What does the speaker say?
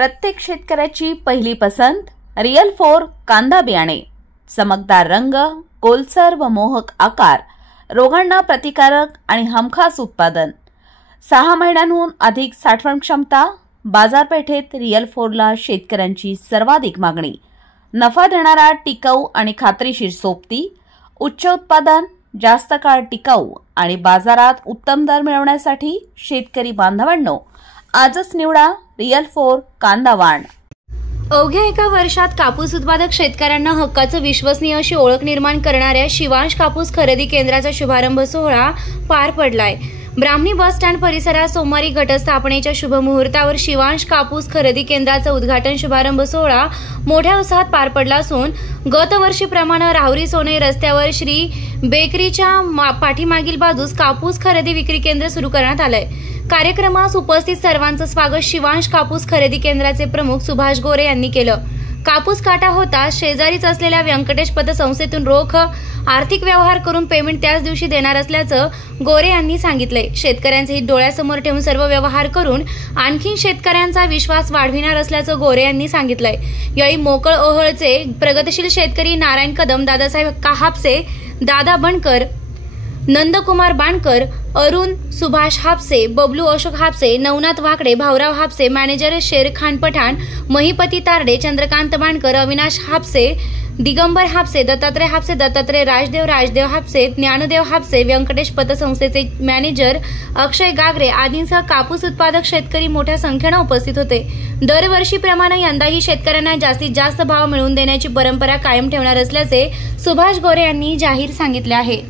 प्रत्येक शेतकऱ्याची पहिली पसंत रियल 4 कांदा बियाणे। चमकदार रंग, गोलसर व मोहक आकार, रोगांना प्रतिकारक आणि हमखास उत्पादन। 6 महिन्यांहून अधिक साठवण क्षमता। बाजारपेठेत रियल 4 ला शेतकऱ्यांची सर्वाधिक मागणी। नफा देणारा, टिकाऊ आणि खात्रीशीर सोबती। उच्च उत्पादन, जास्त काळ टिकाऊ आणि बाजारात उत्तम दर मिळवण्यासाठी शेतकरी बांधवांनो, आजच निवडा रियल 4 कांदा वाण। अवघ्या एका वर्षात कापूस उत्पादक शेतकऱ्यांना हक्काचं विश्वसनीय अशी ओळख निर्माण करणाऱ्या शिवांश कापूस खरेदी केंद्राचा शुभारंभ सोहळा पार पडलाय। ब्राह्मणी बस स्टँड परिसरात सोमवारी घटस्थापनेच्या शुभ मुहूर्तावर शिवांश कापूस खरेदी केंद्राचा उद्घाटन शुभारंभ सोहळा मोठ्या उत्साहात पार पडला असून गतवर्षीप्रमाणे राहुरी सोने रस्त्यावर श्री बेकरीच्या पाठीमागील बाजूस कापूस खरेदी विक्री केंद्र सुरू करण्यात आलंय। कार्यक्रमास उपस्थित सर्वांचं स्वागत शिवांश कापूस खरेदी केंद्राचे प्रमुख सुभाष गोरे यांनी केलं। कापूस काटा होता शेजारीच असलेल्या व्यंकटेश पतसंस्थेतून रोख आर्थिक व्यवहार करून पेमेंट त्याच दिवशी देणार असल्याचं गोरे यांनी सांगितलंय। शेतकऱ्यांचे हित डोळ्यासमोर ठेवून सर्व व्यवहार करून आणखी शेतकऱ्यांचा विश्वास वाढविणार असल्याचं गोरे यांनी सांगितलंय। यावेळी मोकळ ओहळचे प्रगतशील शेतकरी नारायण कदम, दादासाहेब हापसे, दादा बनकर, नंदकुमार बाणकर, अरुण सुभाष हापसे, बबलू अशोक हापसे, नवनाथ वाकडे, भाऊराव हापसे, मॅनेजर शेरखान पठाण, महिपती तारडे, चंद्रकांत बाणकर, अविनाश हापसे, दिगंबर हापसे, दत्तात्रय हापसे, दत्तात्रय राजदेव हापसे, ज्ञानदेव हापसे, व्यंकटेश पतसंस्थेचे मॅनेजर अक्षय गागरे आदींसह कापूस उत्पादक शेतकरी मोठ्या संख्येने उपस्थित होते। दरवर्षीप्रमाणे यंदाही शेतकऱ्यांना जास्तीत जास्त भाव मिळवून देण्याची परंपरा कायम ठेवणार असल्याचे सुभाष गोरे यांनी जाहीर सांगितले आहे।